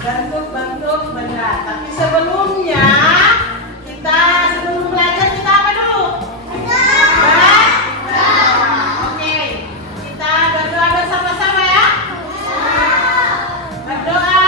bentuk-bentuk benda. Tapi sebelumnya sebelum belajar kita apa dulu? Oke, kita berdoa bersama-sama ya. Berdoa.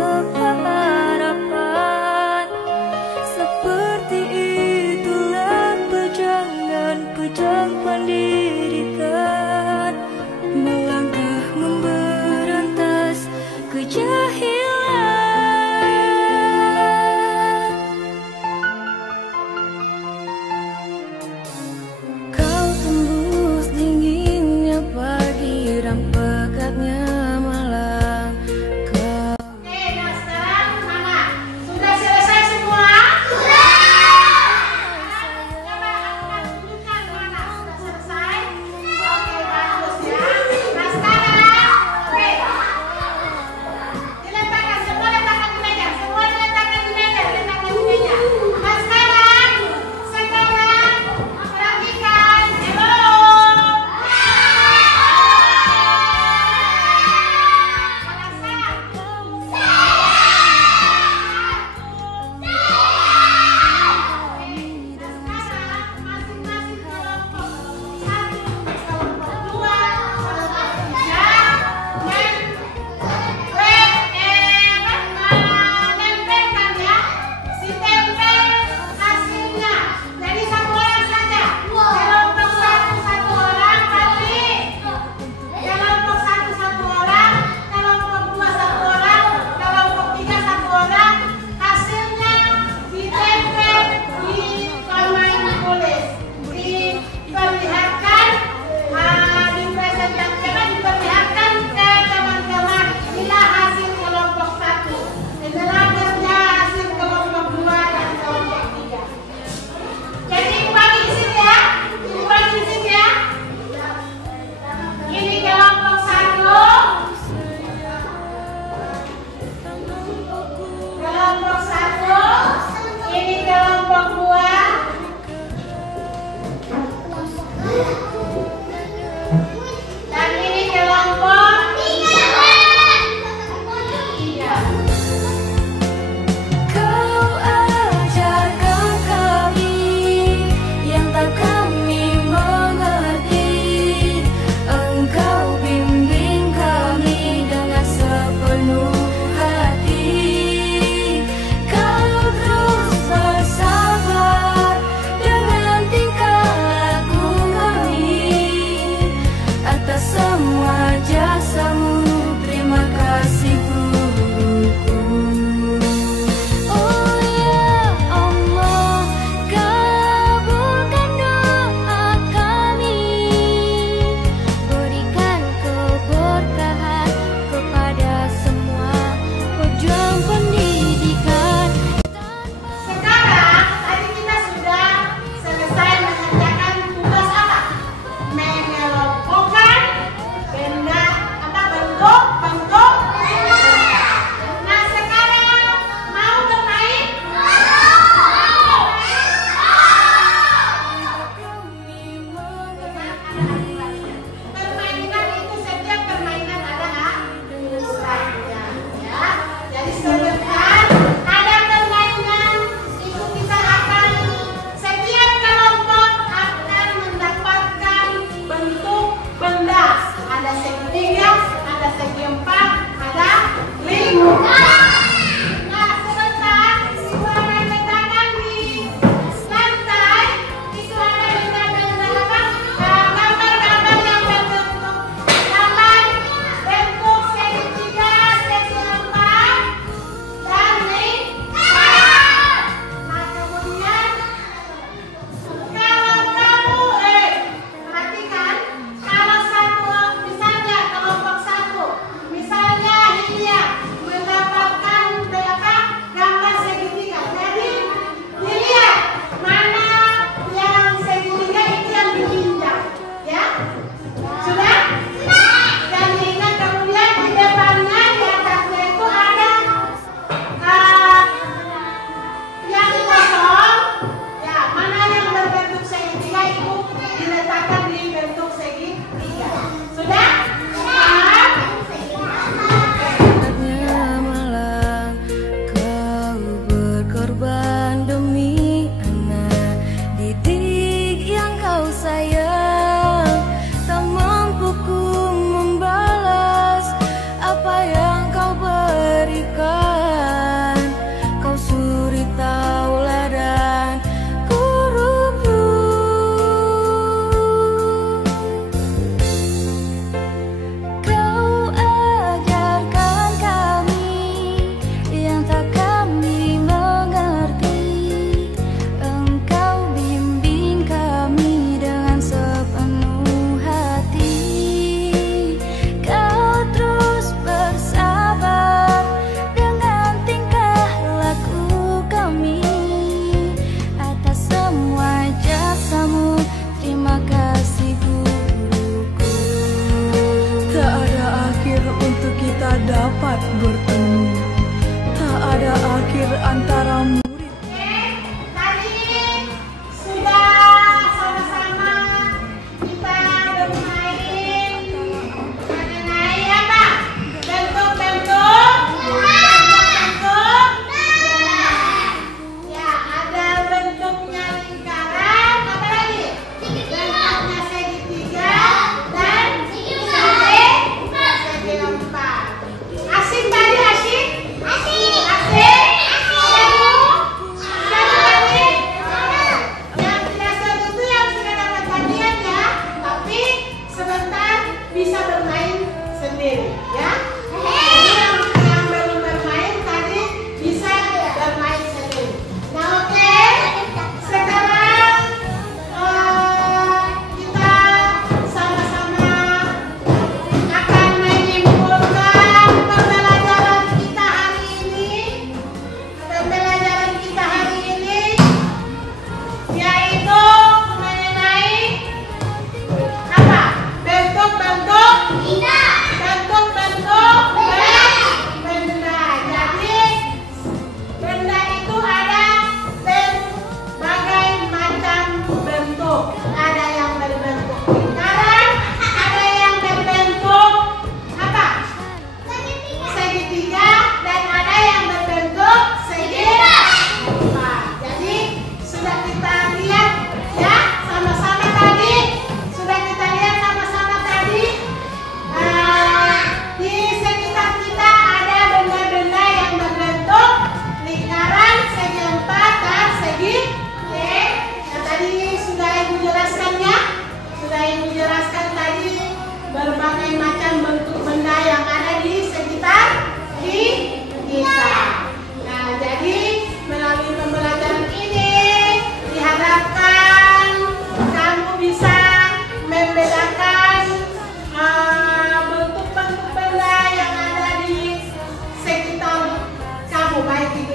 sebuah harapan. Seperti itulah pejang dan pejang pendirikan, melangkah memberantas kejahilan. Kau tembus dinginnya pagi dan pekatnya malam. Oke, nah sekarang Mama sudah selesai semua? Sudah. Coba angkat tunjukkan mana sudah selesai. Oke, bagus ya. Nah sekarang, oke, diletakkan semua, letakkan di meja. Semua diletakkan di meja, letakkan di meja. Nah sekarang perhatikan. Hello. Masing-masing kelompok satu, kelompok dua, kelompok tiga, nempelkan ya, si tempel hasilnya. Jadi satu orang saja. Kelompok satu orang, tapi kelompok satu orang, kelompok dua satu orang, kelompok tiga satu orang. Hasilnya ditempel di pemain tulis, diperlihatkan, dipresentasikan, diperlihatkan ke teman-teman. Inilah hasil kelompok satu. Inilah hasil kelompok dua dan kelompok tiga. Jadi dibagi di sini ya, dibagi di sini ya. Ini kelompok satu, kelompok satu, ini kelompok dua, dan ini kelompok tiga. Kau ajarkan kami yang tak kami mengerti. Engkau bimbing kami dengan sepenuh hati. Kau terus bersabar dengan tingkah laku kami. Atas semua jasamu, terima kasih guruku.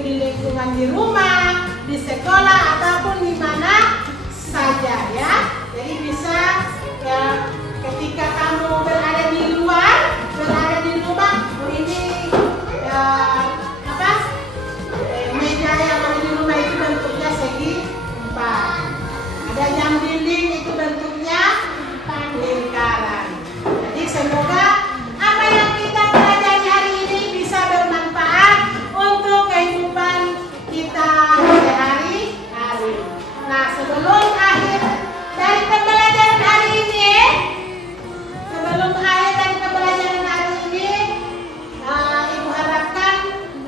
di lingkungan di rumah, di sekolah ataupun di mana saja ya. Jadi bisa ya, ketika kamu berada di luar, berada di rumah, ini meja yang ada di rumah itu bentuknya segi 4. Ada yang dinding itu bentuknya lingkaran. Jadi semoga apa yang kita pelajari hari ini bisa bermanfaat untuk kehidupan kita sehari-hari. Nah, sebelum akhir dari pembelajaran hari ini, Ibu harapkan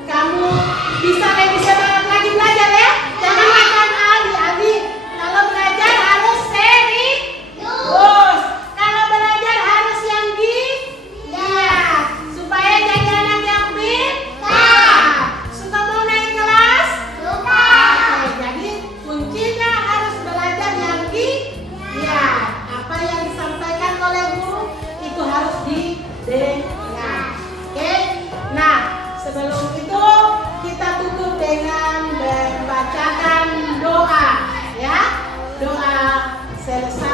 kamu bisa lebih semangat lagi belajar ya. Jangan makan adik-adik. Kalau belajar harus serius. Kalau belajar harus yang giat, supaya jadi anak yang pintar. Suka mau naik kelas? Suka. Oke, jadi kuncinya harus belajar yang giat. Apa yang disampaikan oleh guru itu harus didengar. Oke. Nah, sebelum itu kita tutup dengan membacakan doa ya. Doa selesai